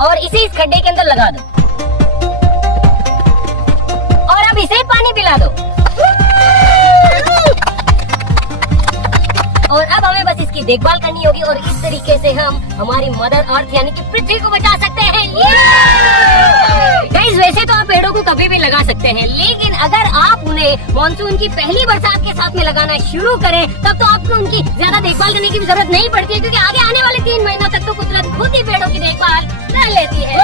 और इसे इस खड्डे के अंदर लगा दो और अब इसे पानी पिला दो। और अब हमें बस इसकी देखभाल करनी होगी और इस तरीके से हम हमारी मदर अर्थ यानी कि पृथ्वी को बचा सकते हैं। गाइस, वैसे तो आप पेड़ों को कभी भी लगा सकते हैं, लेकिन अगर आप उन्हें मानसून की पहली बरसात के साथ में लगाना शुरू करें तब तो आपको उनकी ज्यादा देखभाल करने की भी जरूरत नहीं पड़ती है, क्योंकि आगे आने वाले 3 महीनों तक तो कुदरत खुद ही पेड़ों की देखभाल कर लेती है।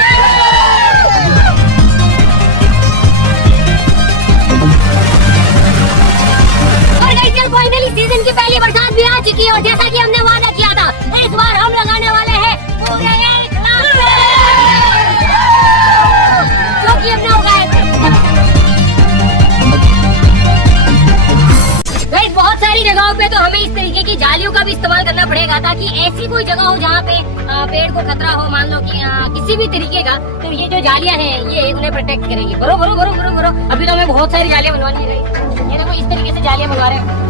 फाइनली सीजन की पहली बरसात भी आ चुकी है और जैसा कि हमने वादा किया था, इस बार हम लगाने वाले हैं पूरे 1 लाख जो कि हमने उगाए थे। बहुत सारी जगहों पे तो हमें इस तरीके की जालियों का भी इस्तेमाल करना पड़ेगा, ताकि ऐसी कोई जगह हो जहाँ पे पेड़ को खतरा हो, मान लो कि किसी भी तरीके का, तो ये जो जालियाँ हैं ये उन्हें प्रोटेक्ट करेगी। बरो बरो बरो बरो बरो अभी तो हमें बहुत सारी जालियाँ बनवानी है। ये देखो इस तरीके से जालियाँ बनवा रहे हैं।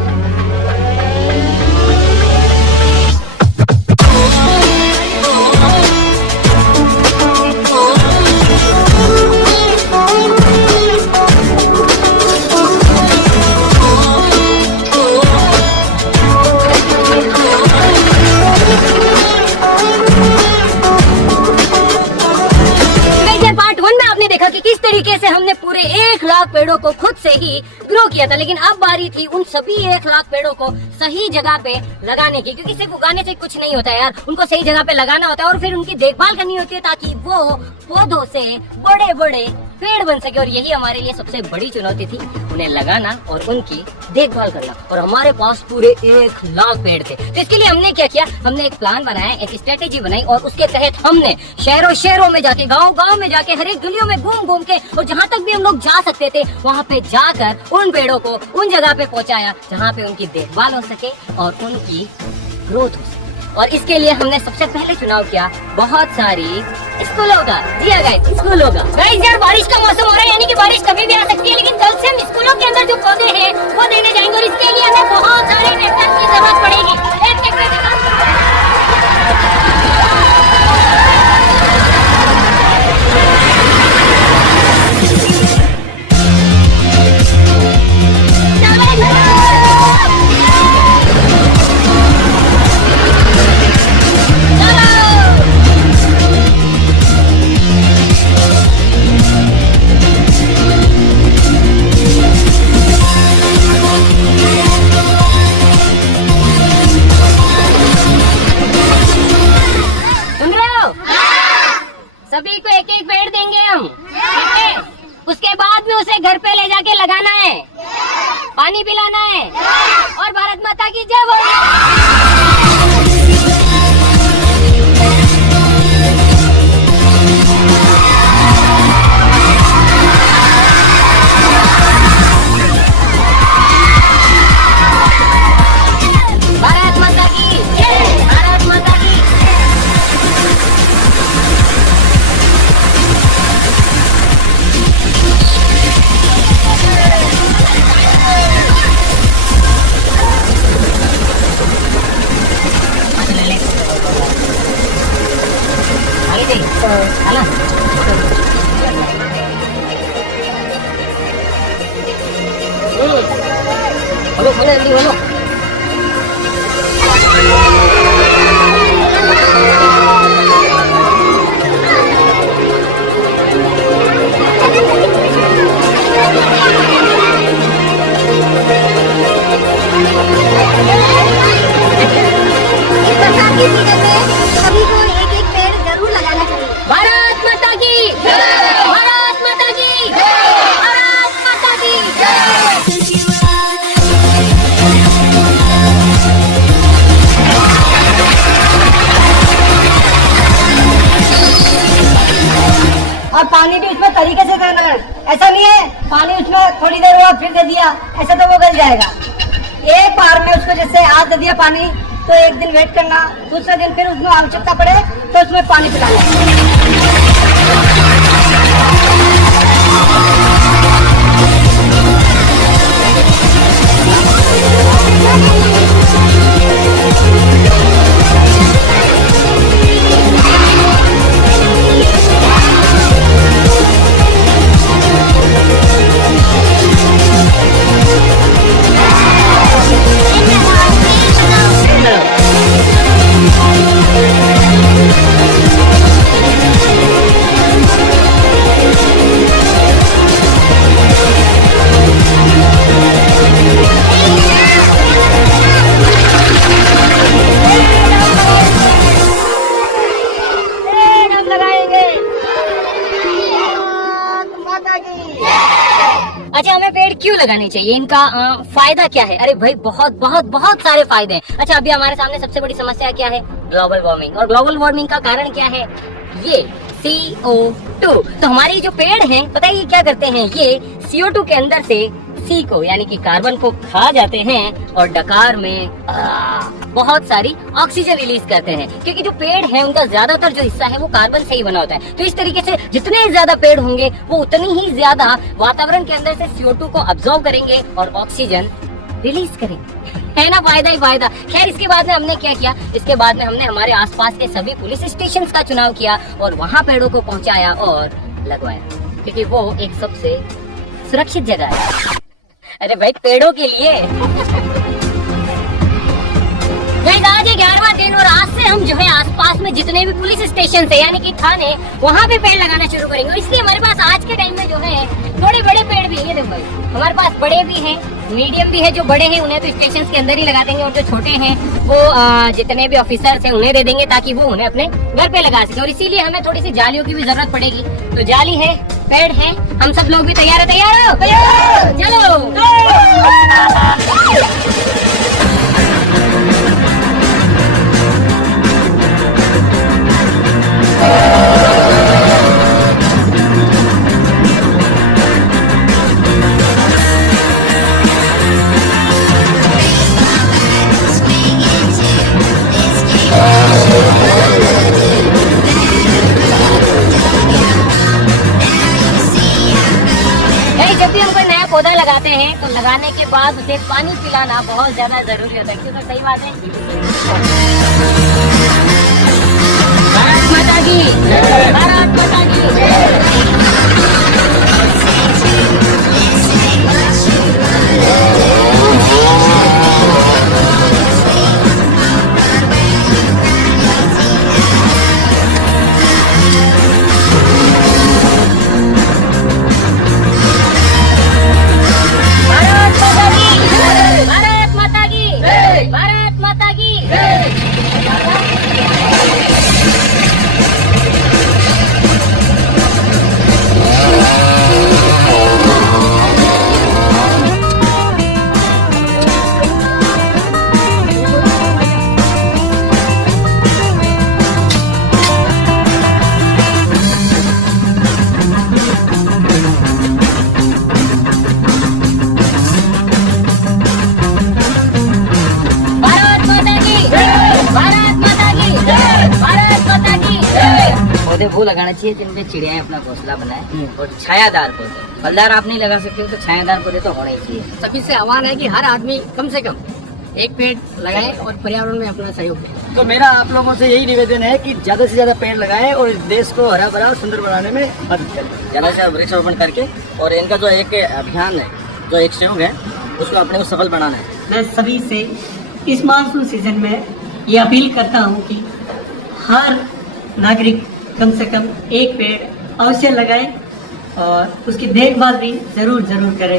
किस तरीके से हमने पूरे 1 लाख पेड़ों को खुद से ही ग्रो किया था, लेकिन अब बारी थी उन सभी 1 लाख पेड़ों को सही जगह पे लगाने की, क्योंकि सिर्फ उगाने से कुछ नहीं होता है यार, उनको सही जगह पे लगाना होता है और फिर उनकी देखभाल करनी होती है ताकि वो पौधों से बड़े बड़े पेड़ बन सके। और यही हमारे लिए सबसे बड़ी चुनौती थी, उन्हें लगाना और उनकी देखभाल करना। और हमारे पास पूरे 1 लाख पेड़ थे, तो इसके लिए हमने क्या किया, हमने एक प्लान बनाया, एक स्ट्रेटेजी बनाई और उसके तहत हमने शहरों शहरों में जाके, गाँव गाँव में जाके, हर एक गलियों में घूम घूम के और जहाँ तक भी हम लोग जा सकते थे वहाँ पे जाकर उन पेड़ों को उन जगह पे पहुँचाया जहाँ पे उनकी देखभाल हो सके और उनकी ग्रोथ हो सके। और इसके लिए हमने सबसे पहले चुनाव किया बहुत सारी स्कूलों का। जी हाँ गाइस, स्कूलों का। गाइस यार, बारिश का मौसम हो रहा है, यानी कि बारिश कभी भी आ सकती है, लेकिन कल से हम स्कूलों के अंदर जो पौधे हैं वो देने जाएंगे और इसके लिए हमें बहुत सारे ट्रैक्टर की जरूरत पड़ेगी। एक ट्रैक्टर से सभी को एक एक पेड़ देंगे हम, ठीक है? उसके बाद में उसे घर पे ले जाके लगाना है, पानी पिलाना है और भारत माता की जय बोलना। भारत माता की जय, भारत माता की। बोलो बोलो जल्दी बोलो। सभी को एक एक पेड़ जरूर लगाना चाहिए। भारत माता की जय, भारत माता की जय, भारत माता की जय। और पानी भी उसमें तरीके से देना है, ऐसा नहीं है पानी उसमें थोड़ी देर हुआ फिर दे दिया, ऐसा तो वो गल जाएगा। एक बार में उसको जैसे आज दे दिया पानी तो एक दिन वेट करना, दूसरे दिन फिर उसमें आवश्यकता पड़े तो उसमें पानी पिलाना। अच्छा, हमें पेड़ क्यों लगाने चाहिए, इनका फायदा क्या है? अरे भाई बहुत बहुत बहुत सारे फायदे हैं। अच्छा, अभी हमारे सामने सबसे बड़ी समस्या क्या है? Global warming. और ग्लोबल वार्मिंग का कारण क्या है? ये CO2। तो हमारे जो पेड़ हैं, पता है ये क्या करते हैं? ये CO2 के अंदर से C को यानी कि कार्बन को खा जाते हैं और डकार में बहुत सारी ऑक्सीजन रिलीज करते हैं, क्योंकि जो पेड़ है उनका ज्यादातर जो हिस्सा है वो कार्बन से ही बना होता है। तो इस तरीके से जितने ज्यादा पेड़ होंगे वो उतनी ही ज्यादा वातावरण के अंदर से CO2 को अब्सॉर्ब करेंगे और ऑक्सीजन रिलीज करेंगे। है ना, फायदा ही फायदा। खैर, इसके बाद में हमने क्या किया? इसके बाद में हमने हमारे आसपास के सभी पुलिस स्टेशन का चुनाव किया और वहाँ पेड़ों को पहुँचाया और लगवाया, क्योंकि वो एक सबसे सुरक्षित जगह है। अरे भाई, पेड़ों के लिए। आज 11वां दिन और आज से हम जो है आसपास में जितने भी पुलिस स्टेशन है यानी कि थाने, वहाँ पे पेड़ लगाना शुरू करेंगे। और इसलिए हमारे पास आज के टाइम में जो है थोड़े बड़े पेड़ भी है। देखो भाई, हमारे पास बड़े भी हैं, मीडियम भी है। जो बड़े हैं उन्हें तो स्टेशन के अंदर ही लगा देंगे, और जो छोटे हैं वो जितने भी ऑफिसर्स हैं उन्हें दे देंगे, ताकि वो उन्हें अपने घर पे लगा सके। और इसीलिए हमें थोड़ी सी जालियों की भी जरूरत पड़ेगी। तो जाली है, पेड़ है, हम सब लोग भी तैयार है? तैयार हो? चलो। जब भी हम कोई नया पौधा लगाते हैं तो लगाने के बाद उसे पानी पिलाना बहुत ज्यादा जरूरी होता है, क्योंकि सही बात है। भारत माता की, भारत माता की। वो लगाना चाहिए जिनमें चिड़ियाएं अपना घोंसला बनाए, और छायादार पौधे। फलदार आप नहीं लगा सकते तो छायादार पौधे तो होने ही चाहिए। सभी से आह्वान है कि हर आदमी कम से कम एक पेड़ लगाए और पर्यावरण में अपना सहयोग दे। तो मेरा आप लोगों से यही निवेदन है कि ज्यादा से ज्यादा पेड़ लगाएं और इस देश को हरा भरा और सुंदर बनाने में मदद करें। ज्यादा से ज्यादा वृक्षारोपण करके, और इनका जो एक अभियान है, जो एक सहयोग है, उसको अपने को सफल बनाना है। मैं सभी से इस मानसून सीजन में ये अपील करता हूँ कि हर नागरिक कम से कम एक पेड़ अवश्य लगाए और उसकी देखभाल भी जरूर करें।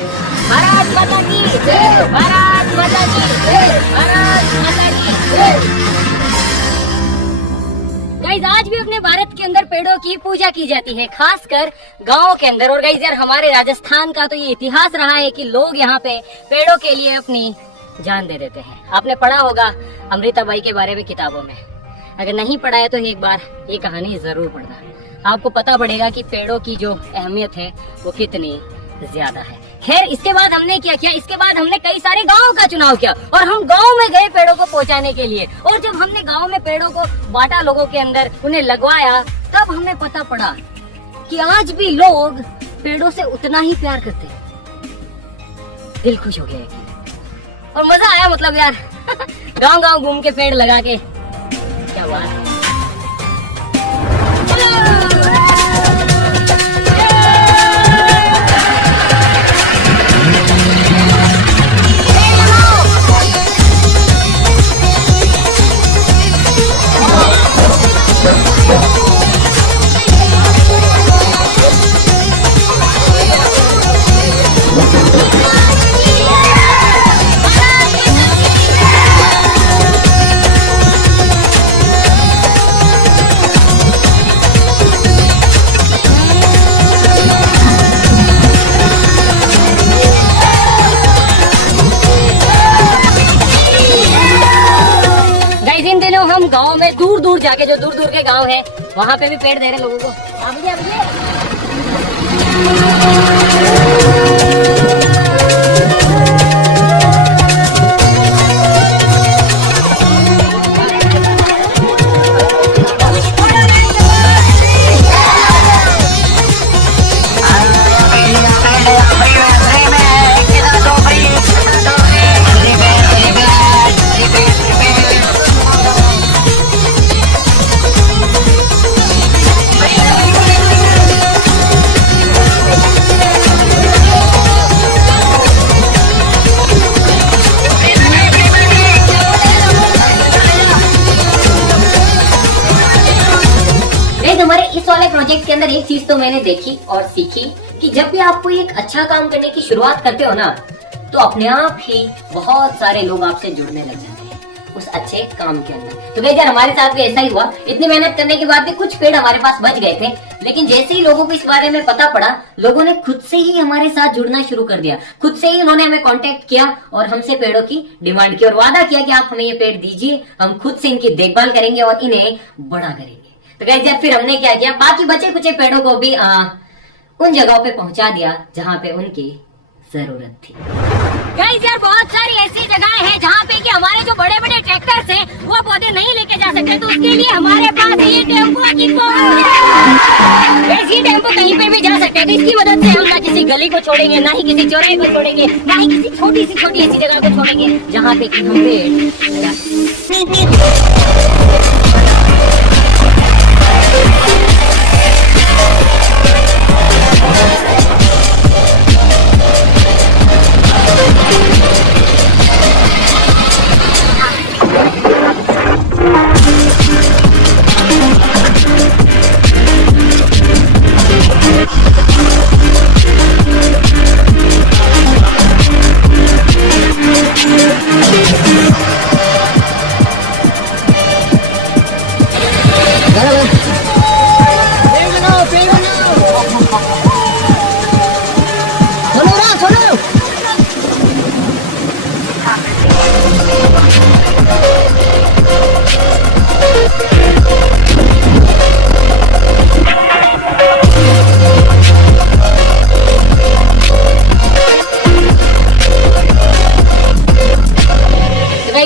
भारत माता की जय, भारत माता की जय, भारत माता की जय। गाइस, आज भी अपने भारत के अंदर पेड़ों की पूजा की जाती है, खासकर गांवों के अंदर। और गाइस यार, हमारे राजस्थान का तो ये इतिहास रहा है कि लोग यहाँ पे पेड़ों के लिए अपनी जान दे देते हैं। आपने पढ़ा होगा अमृताबाई के बारे में किताबों में, अगर नहीं पढ़ा है तो एक बार ये कहानी जरूर पढ़ना, आपको पता पड़ेगा कि पेड़ों की जो अहमियत है वो कितनी ज्यादा है। खैर, इसके बाद हमने क्या किया? इसके बाद हमने कई सारे गांवों का चुनाव किया और हम गांव में गए पेड़ों को पहुंचाने के लिए। और जब हमने गांव में पेड़ों को बांटा लोगों के अंदर, उन्हें लगवाया, तब हमें पता पड़ा कि आज भी लोग पेड़ों से उतना ही प्यार करते हैं। दिल खुश हो गया और मजा आया, मतलब यार गांव घूम के पेड़ लगा के, क्या बात है। गाँव में दूर दूर जाके, जो दूर दूर के गाँव है वहाँ पे भी पेड़ दे रहे लोगों को। आप हमारे इस वाले प्रोजेक्ट के अंदर एक चीज तो मैंने देखी और सीखी कि जब भी आप कोई एक अच्छा काम करने की शुरुआत करते हो ना, तो अपने आप ही बहुत सारे लोग आपसे जुड़ने लग जाते हैं उस अच्छे काम के अंदर। तो गाइस यार हमारे साथ भी ऐसा ही हुआ। इतनी मेहनत करने के बाद भी कुछ पेड़ हमारे पास बच गए थे, लेकिन जैसे ही लोगों को इस बारे में पता पड़ा, लोगों ने खुद से ही हमारे साथ जुड़ना शुरू कर दिया। खुद से ही उन्होंने हमें कांटेक्ट किया और हमसे पेड़ों की डिमांड की और वादा किया कि आप हमें ये पेड़ दीजिए, हम खुद से इनकी देखभाल करेंगे और इन्हें बड़ा करेंगे। तो गाइस यार फिर हमने क्या किया, बाकी बचे कुछ पेड़ों को भी उन जगहों पे पहुंचा दिया जहां पे उनकी जरूरत थी। गाइस यार बहुत सारी ऐसी जगहें हैं जहाँ पे कि हमारे जो बड़े बड़े ट्रैक्टर्स हैं वो पौधे नहीं लेके जा सकते, तो उसके लिए हमारे पास ये टेम्पो की ये टेम्पो कहीं पे भी जा सकते हैं। तो इसकी मदद से हम ना किसी गली को छोड़ेंगे, ना ही किसी चौराहे को छोड़ेंगे, ना ही किसी छोटी ऐसी जगह को छोड़ेंगे जहाँ पे कि हम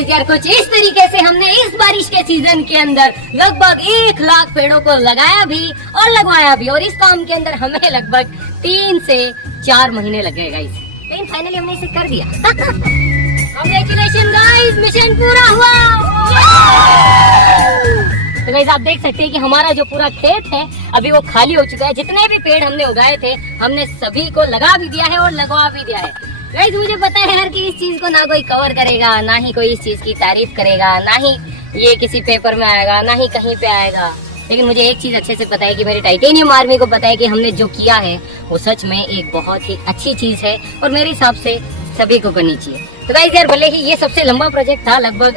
यार कुछ इस तरीके से हमने इस बारिश के सीजन के अंदर लगभग 1 लाख पेड़ों को लगाया भी और लगवाया भी, और इस काम के अंदर हमें लगभग 3 से 4 महीने लग गए गाइस, लेकिन फाइनली हमने इसे कर दिया। कांग्रेचुलेशन गाइस, मिशन पूरा हुआ। तो गाइस आप देख सकते हैं कि हमारा जो पूरा खेत है अभी वो खाली हो चुका है। जितने भी पेड़ हमने उगाए थे हमने सभी को लगा भी दिया है और लगवा भी दिया है। गाइस मुझे पता है यार कि इस चीज को ना कोई कवर करेगा, ना ही कोई इस चीज की तारीफ करेगा, ना ही ये किसी पेपर में आएगा, ना ही कहीं पे आएगा, लेकिन मुझे एक चीज अच्छे से पता है कि मेरी टाइटेनियम आर्मी को पता है कि हमने जो किया है वो सच में एक बहुत ही अच्छी चीज है और मेरे हिसाब से सभी को करनी चाहिए। तो गाइस यार भले ही ये सबसे लंबा प्रोजेक्ट था, लगभग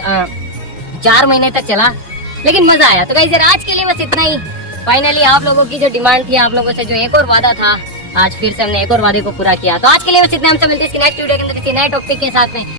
4 महीने तक चला, लेकिन मजा आया। तो गाइस यार आज के लिए बस इतना ही। फाइनली आप लोगों की जो डिमांड थी, आप लोगों से जो एक और वादा था, आज फिर से हमने एक और वादे को पूरा किया। तो आज के लिए बस इतना। हमसे मिलते हैं नेक्स्ट वीडियो के अंदर किसी नए टॉपिक के साथ में।